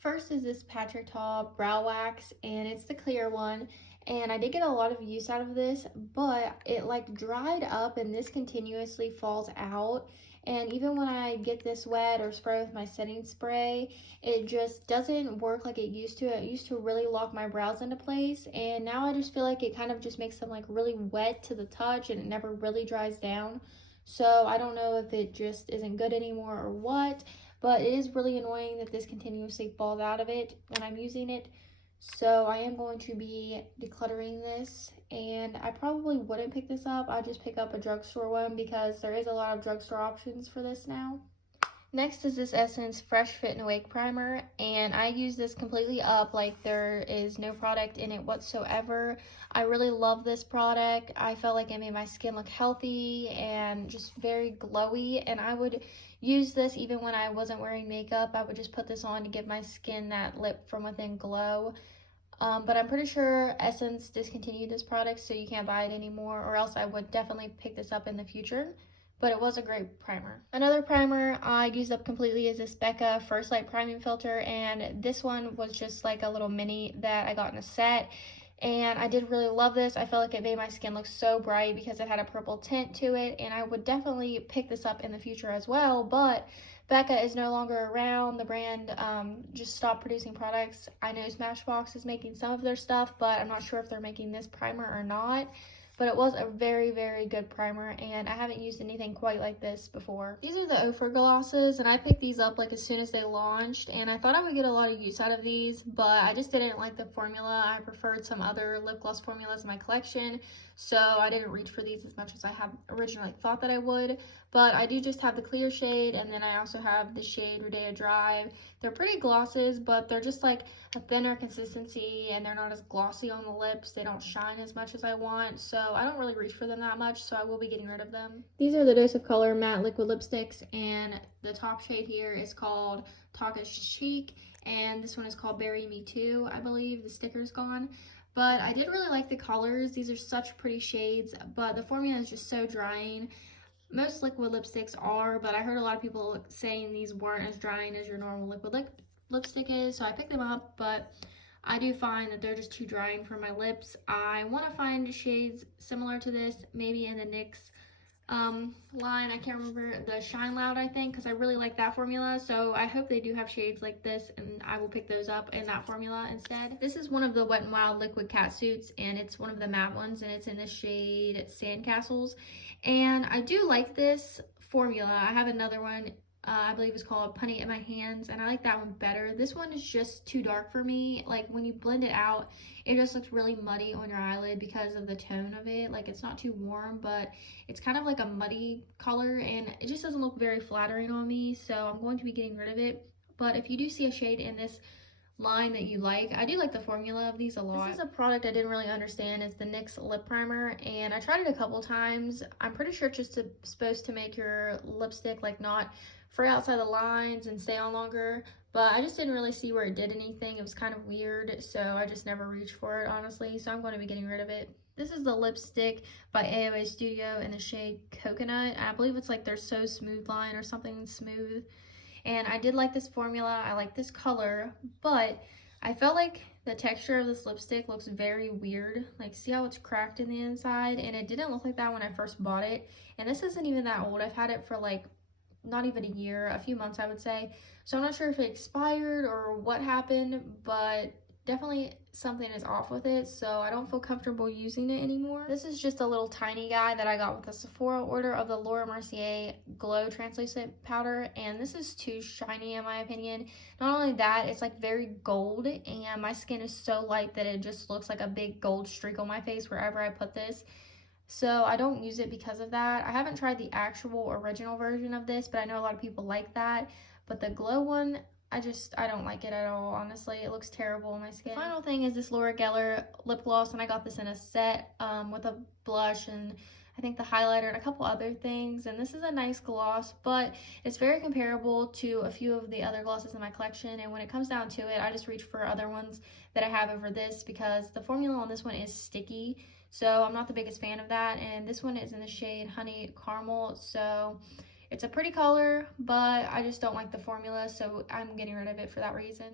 First is this Patrick Top Brow Wax, and it's the clear one. And I did get a lot of use out of this, but it like dried up and this continuously falls out. And even when I get this wet or spray with my setting spray, it just doesn't work like it used to. It used to really lock my brows into place, and now I just feel like it kind of just makes them like really wet to the touch and it never really dries down. So I don't know if it just isn't good anymore or what, but it is really annoying that this continuously falls out of it when I'm using it. So I am going to be decluttering this, and I probably wouldn't pick this up. I'd just pick up a drugstore one because there is a lot of drugstore options for this now. Next is this Essence Fresh Fit and Awake Primer, and I use this completely up like there is no product in it whatsoever. I really love this product. I felt like it made my skin look healthy and just very glowy, and I would use this even when I wasn't wearing makeup. I would just put this on to give my skin that lip from within glow. But I'm pretty sure Essence discontinued this product, so you can't buy it anymore, or else I would definitely pick this up in the future. But it was a great primer. Another primer I used up completely is this Becca First Light Priming Filter, and this one was just like a little mini that I got in a set. And I did really love this. I felt like it made my skin look so bright because it had a purple tint to it, and I would definitely pick this up in the future as well. But Becca is no longer around. The brand just stopped producing products. I know Smashbox is making some of their stuff, but I'm not sure if they're making this primer or not. But it was a very, very good primer, and I haven't used anything quite like this before. These are the Ofra glosses, and I picked these up like as soon as they launched, and I thought I would get a lot of use out of these, but I just didn't like the formula. I preferred some other lip gloss formulas in my collection, so I didn't reach for these as much as I had originally thought that I would. But I do just have the clear shade, and then I also have the shade Rodeo Drive. They're pretty glosses, but they're just like a thinner consistency, and they're not as glossy on the lips. They don't shine as much as I want, so I don't really reach for them that much, so I will be getting rid of them. These are the Dose of Color matte liquid lipsticks, and the top shade here is called Talkish Cheek, and this one is called Bury Me Too, I believe. The sticker's gone. But I did really like the colors. These are such pretty shades, but the formula is just so drying. Most liquid lipsticks are, but I heard a lot of people saying these weren't as drying as your normal liquid lipstick is, so I picked them up, but I do find that they're just too drying for my lips. I want to find shades similar to this, maybe in the NYX line. I can't remember, the Shine Loud, I think, because I really like that formula, so I hope they do have shades like this, and I will pick those up in that formula instead. This is one of the Wet n Wild liquid cat suits, and it's one of the matte ones, and it's in the shade Sandcastles, and I do like this formula. I have another one, I believe it's called Punny in My Hands, and I like that one better. This one is just too dark for me. Like when you blend it out, it just looks really muddy on your eyelid because of the tone of it. Like it's not too warm, but it's kind of like a muddy color, and it just doesn't look very flattering on me, so I'm going to be getting rid of it. But if you do see a shade in this line that you like, I do like the formula of these a lot. This is a product I didn't really understand. It's the Nyx Lip Primer, and I tried it a couple times. I'm pretty sure it's just supposed to make your lipstick like not fray outside the lines and stay on longer, but I just didn't really see where it did anything. It was kind of weird, so I just never reached for it, honestly, so I'm going to be getting rid of it. This is the lipstick by AOA Studio in the shade Coconut. I believe it's like their So Smooth line or something smooth. And I did like this formula, I like this color, but I felt like the texture of this lipstick looks very weird. Like, see how it's cracked in the inside? And it didn't look like that when I first bought it. And this isn't even that old. I've had it for like not even a year, a few months I would say. So I'm not sure if it expired or what happened, but definitely something is off with it, so I don't feel comfortable using it anymore. This is just a little tiny guy that I got with a Sephora order of the Laura Mercier Glow Translucent Powder, and this is too shiny in my opinion. Not only that, it's like very gold, and my skin is so light that it just looks like a big gold streak on my face wherever I put this. So I don't use it because of that. I haven't tried the actual original version of this, but I know a lot of people like that. But the glow one, I don't like it at all, honestly. It looks terrible on my skin. Final thing is this Laura Geller lip gloss, and I got this in a set with a blush and I think the highlighter and a couple other things. And this is a nice gloss, but it's very comparable to a few of the other glosses in my collection. And when it comes down to it, I just reach for other ones that I have over this because the formula on this one is sticky. So I'm not the biggest fan of that. And this one is in the shade Honey Caramel. So it's a pretty color, but I just don't like the formula, so I'm getting rid of it for that reason.